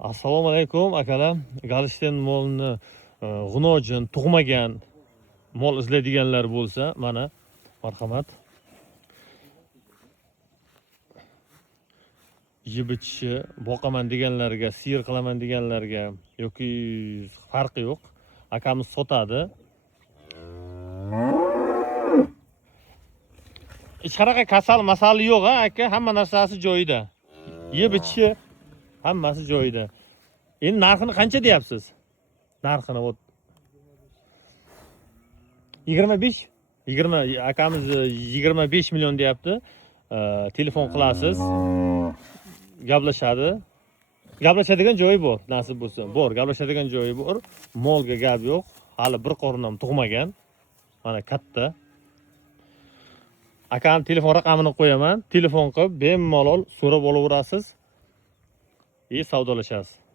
Assalomu alaykum akalar. Galishten molni g'unojin tug'magan mol izlaydiganlar bo'lsa, mana marhamat. Yeb ichishi, boqaman deganlarga, siyir qilaman deganlarga yoki farqi yo'q. Akamiz sotadi. Hech qanaqa masali yo'q aka, hamma narsasi joyida. Yeb ichishi hammasi joyida. Endi narxini qancha deyapsiz? Narxini 20 akamiz 25 million deyapti. Telefon qilasiz. Gaplashadi. Gaplashadigan joyi bor, nasib bo'lsa. Bor, gaplashadigan joyi bor. Molga gap yo'q. Hali bir qorin ham tug'magan. Mana katta. Akam telefon raqamini qo'yaman. Telefon qilib bemalol so'rab olaverasiz. Savdolashasiz.